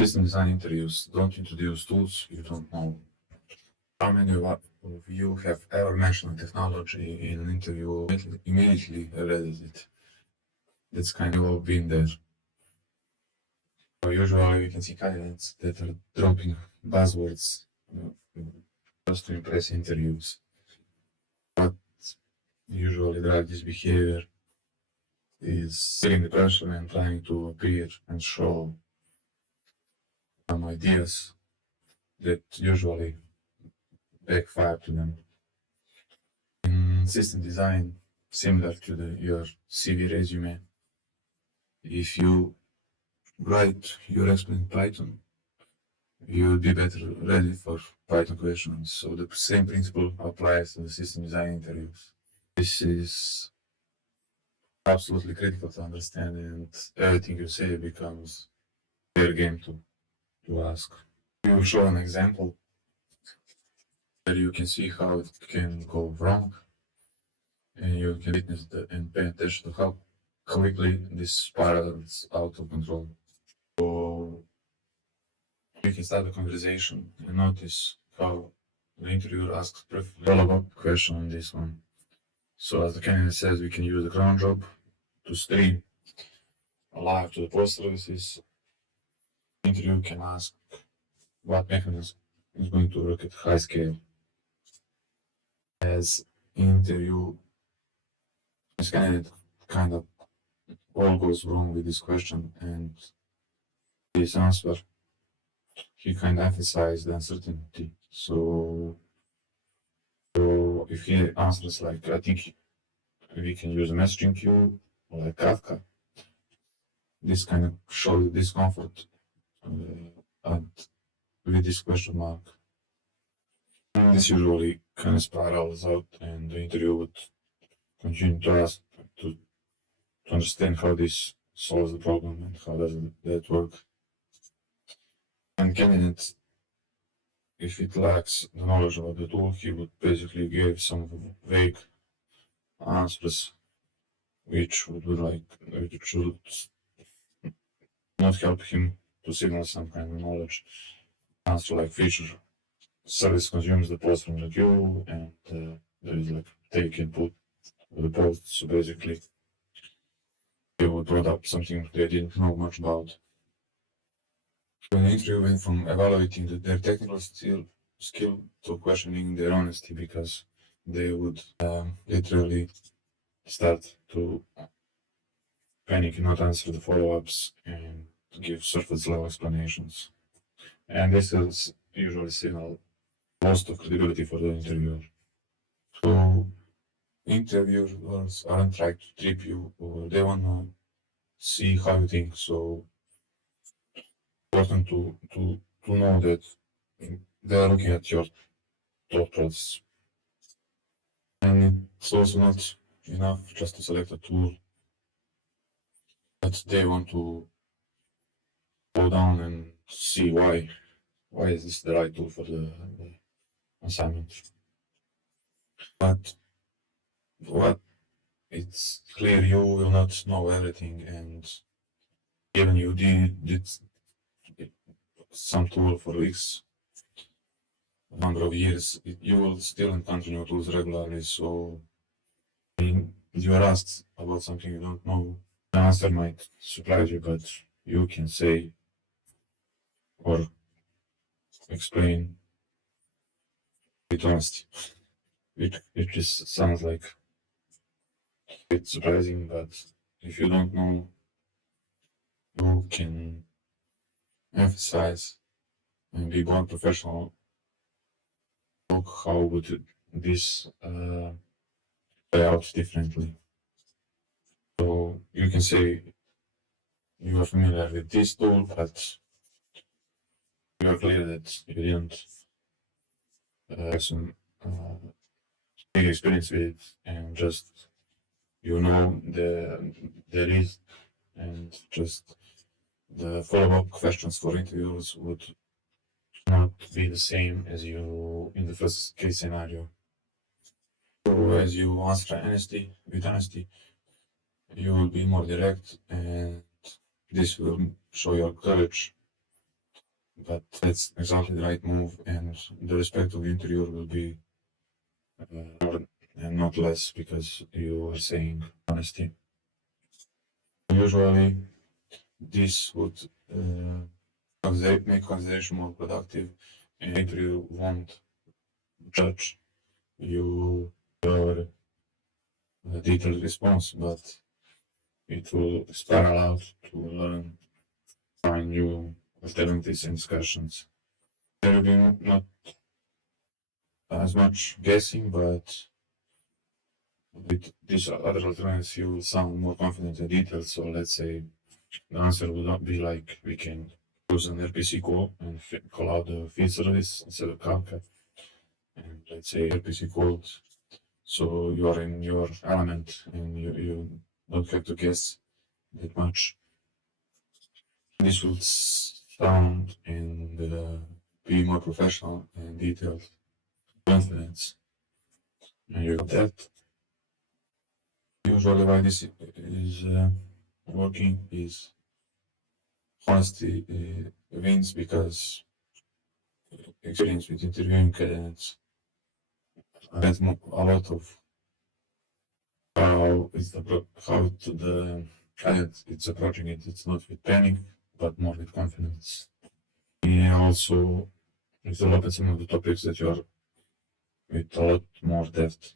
System design interviews don't introduce tools you don't know. How many of you have ever mentioned technology in an interview immediately read it? That's kind of all been there. So usually we can see candidates that are dropping buzzwords just to impress interviews. But usually drive this behavior is feeling the pressure and trying to appear and show some ideas that usually backfire to them. In system design, similar to your CV resume, if you write your expert in Python, you will be better ready for Python questions. So the same principle applies to the system design interviews. This is absolutely critical to understand, and everything you say becomes fair game to ask. We will show an example where you can see how it can go wrong, and you can witness and pay attention to how quickly this spirals out of control. So you can start the conversation and notice how the interviewer asks a follow-up question on this one. So as the candidate says, we can use the cron job to stream live to the post services. The interviewer can ask what mechanism is going to work at high scale. As interview, this candidate kind of all goes wrong with this question, and this answer, he kind of emphasized the uncertainty. So if he answers like, I think we can use a messaging queue or like Kafka, this kind of shows discomfort with this question mark. And this usually kind of spirals out, and the interview would continue to ask to understand how this solves the problem and how does that work. And candidate, if it lacks the knowledge about the tool, he would basically give some vague answers, which would not help him to signal some kind of knowledge. Answer like feature service consumes the post from the queue, and there is like take input of the post. So basically, they would brought up something they didn't know much about. When the interview went from evaluating their technical skill to questioning their honesty, because they would literally start to panic and not answer the follow-ups and give surface level explanations. And this is usually signal loss of credibility for the interviewer. So interviewers aren't trying to trip you, or they want to see how you think. So important to know that they are looking at your thought process. And it's also not enough just to select a tool, but they want to go down and see why is this the right tool for the assignment. But what it's clear you will not know everything, and even you did some tool for X number of years, you will still encounter new tools regularly. So when you are asked about something you don't know, the answer might surprise you, but you can say or explain with honesty. It just sounds like a bit surprising, but if you don't know, you can emphasize and be born professional. Look how would this play out differently. So you can say you are familiar with this tool, but you are clear that you didn't have some big experience with it, and just there is, and just the follow-up questions for interviews would not be the same as you in the first case scenario. So as you answer with honesty, you will be more direct, and this will show your courage but that's exactly the right move, and the respect of the interviewer will be more and not less because you are saying honesty. Usually, this would make conversation more productive, and interview won't judge you your detailed response, but it will spiral out to learn, find new alternatives and discussions. There will be not as much guessing, but with these other alternatives, you will sound more confident in details. So let's say the answer will not be like we can use an RPC call and call out the feed service instead of Kafka. And let's say RPC called, so you are in your element and you don't have to guess that much. This will sound and be more professional and detailed, confidence. And you got that. Usually, why this is working is honesty wins because experience with interviewing candidates. I read a lot of how the candidate is approaching it. It's not with panic, but more with confidence. And also, develop some of the topics that you are with a lot more depth.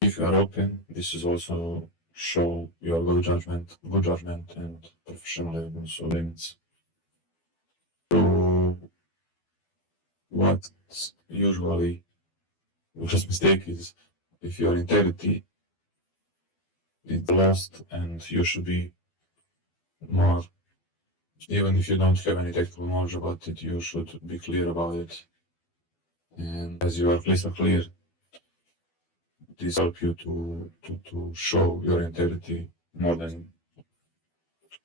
If you are open, this is also show your good judgment and professionalism, so limits. So what usually the first mistake is if your integrity is lost and you should be more, even if you don't have any technical knowledge about it, you should be clear about it. And as you are crystal clear, this help you to show your integrity more than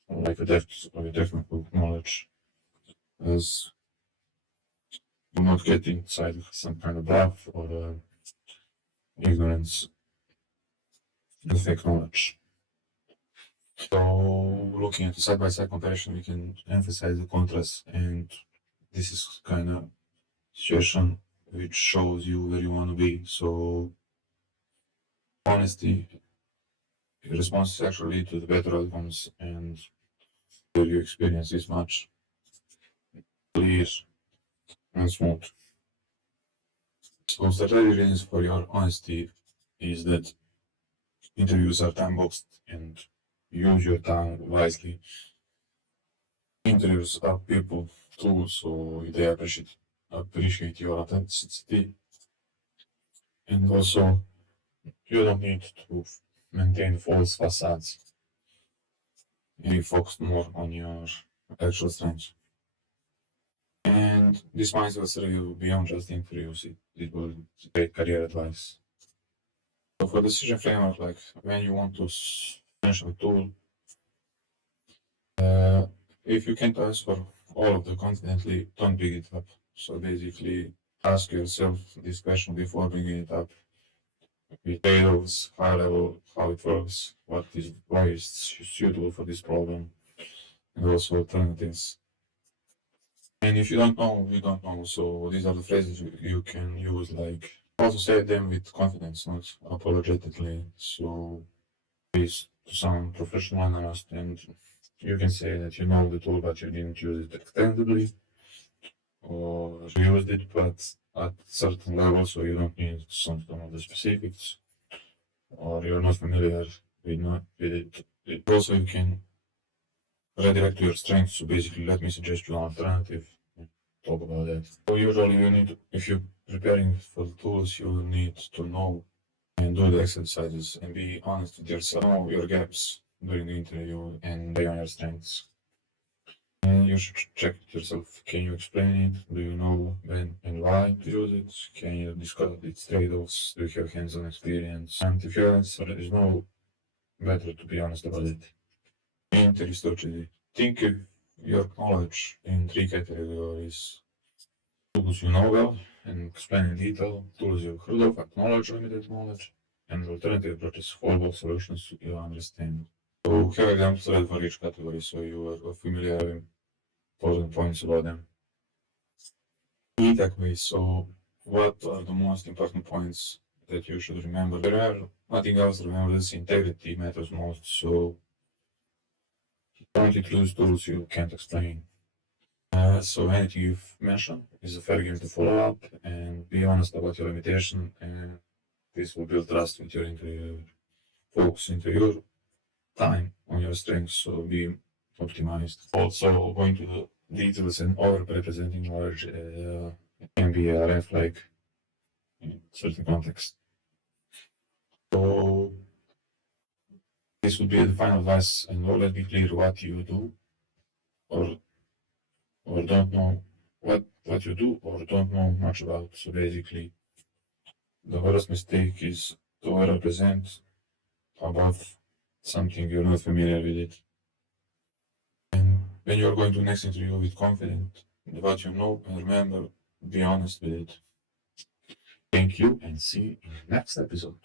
like a depth of your technical knowledge, as you're not getting inside some kind of bluff or ignorance and fake knowledge. So looking at the side-by-side comparison, we can emphasize the contrast, and this is kind of situation which shows you where you want to be. So honesty, responses actually lead to the better outcomes, and where you experience is much clear and smooth. So strategy reasons for your honesty is that interviews are time boxed and use your time wisely. Interviews are people too, so they appreciate your authenticity. And also, you don't need to maintain false facades. You focus more on your actual strengths. And this mindset will serve you beyond just interviews. It will take career advice. So for decision framework, like when you want to finish a tool, if you can't answer all of the confidently, don't bring it up. So basically, ask yourself this question before bringing it up. Details, high level, how it works, why it's suitable for this problem, and also alternatives. And if you don't know, you don't know. So these are the phrases you can use, like also say them with confidence, not apologetically. So please to sound professional and honest, and you can say that you know the tool but you didn't use it extensively, or you used it but at certain level, so you don't need some of the specifics, or you're not familiar with it. Also, you can redirect to your strengths. So basically, let me suggest you an alternative. Talk about that. So usually, you need, if you're preparing for the tools, you need to know and do the exercises and be honest with yourself. Know your gaps during the interview and play on your strengths. And you should check it yourself. Can you explain it? Do you know when and why to use it? Can you discuss its trade-offs? Do you have hands-on experience? And if your answer is no, better to be honest about it. Interview strategy. Think of your knowledge in three categories. Tools you know well and explain in detail. Tools you've heard of, acknowledge limited knowledge, and alternative approaches, fallback solutions you understand. So have examples ready for each category so you are familiar with important points about them. Key takeaways. So, what are the most important points that you should remember? There are nothing else. Remember, this integrity matters most. So, don't include tools you can't explain. So anything you've mentioned is a fair game to follow up and be honest about your limitation, and this will build trust with your interviewer. Focus into your time on your strengths, so be optimized. Also, going to the details and over-representing knowledge can be a red flag in certain context. So this would be the final advice, and always be clear what you do or don't know what you do or don't know much about. So basically, the worst mistake is to overrepresent above something you're not familiar with it. And when you're going to next interview with confident in what you know, and remember, be honest with it. Thank you and see you in the next episode.